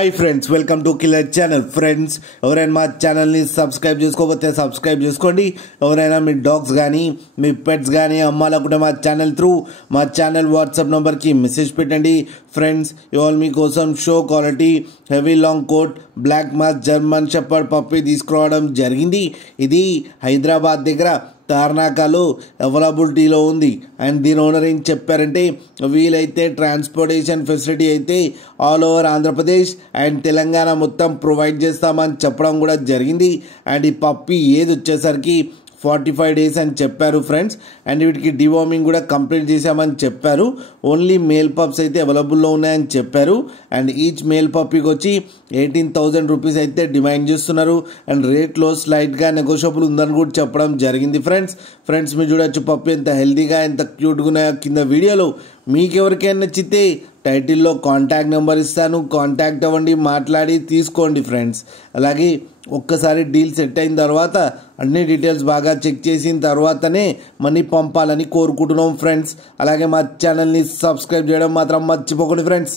Hi friends, welcome to killer channel. Friends, ఎవరైనా మా ఛానల్ని సబ్స్క్రైబ్ చేసుకోకపోతే సబ్స్క్రైబ్ చేసుకోండి. ఎవరైనా మీ డాగ్స్ కానీ మీ పెట్స్ కానీ అమ్మాలనుకుంటే మా ఛానల్ త్రూ మా ఛానల్ వాట్సాప్ నెంబర్కి మెసేజ్ పెట్టండి. ఫ్రెండ్స్, ఇవాళ మీకోసం show quality heavy long coat black mass German shepherd puppy తీసుకురావడం జరిగింది. ఇది హైదరాబాద్ దగ్గర తార్నాకాలో అవైలబిలిటీలో ఉంది. అండ్ దీని ఓనర్ ఏం చెప్పారంటే, వీలైతే ట్రాన్స్పోర్టేషన్ ఫెసిలిటీ అయితే all over Andhra Pradesh and Telangana మొత్తం ప్రొవైడ్ చేస్తామని చెప్పడం కూడా జరిగింది. అండ్ ఈ పప్పీ ఏది వచ్చేసరికి 45 days అని చెప్పారు ఫ్రెండ్స్. అండ్ వీటికి డివార్మింగ్ కూడా కంప్లీట్ చేశామని చెప్పారు. ఓన్లీ మేల్ పప్స్ అయితే అవైలబుల్లో ఉన్నాయని చెప్పారు. అండ్ ఈచ్ మేల్ పప్పీకి వచ్చి 18,000 రూపీస్ అయితే డిమాండ్ చేస్తున్నారు. అండ్ రేట్లో స్లైట్గా నెగోషియబుల్ ఉందని కూడా చెప్పడం జరిగింది ఫ్రెండ్స్ మీరు చూడొచ్చు పప్పీ ఎంత హెల్తీగా ఎంత క్యూట్గా ఉన్నాయో కింద వీడియోలో. మీకు ఎవరికైనా నచ్చితే టైటిల్లో కాంటాక్ట్ నెంబర్ ఇస్తాను, కాంటాక్ట్ అవ్వండి, మాట్లాడి తీసుకోండి ఫ్రెండ్స్. అలాగే ఒక్కసారి డీల్ సెట్ అయిన తర్వాత అన్ని డీటెయిల్స్ బాగా చెక్ చేసిన తర్వాతనే మనీ పంపాలని కోరుకుంటున్నాం ఫ్రెండ్స్. అలాగే మా ఛానల్ని సబ్స్క్రైబ్ చేయడం మాత్రం మర్చిపోకండి ఫ్రెండ్స్.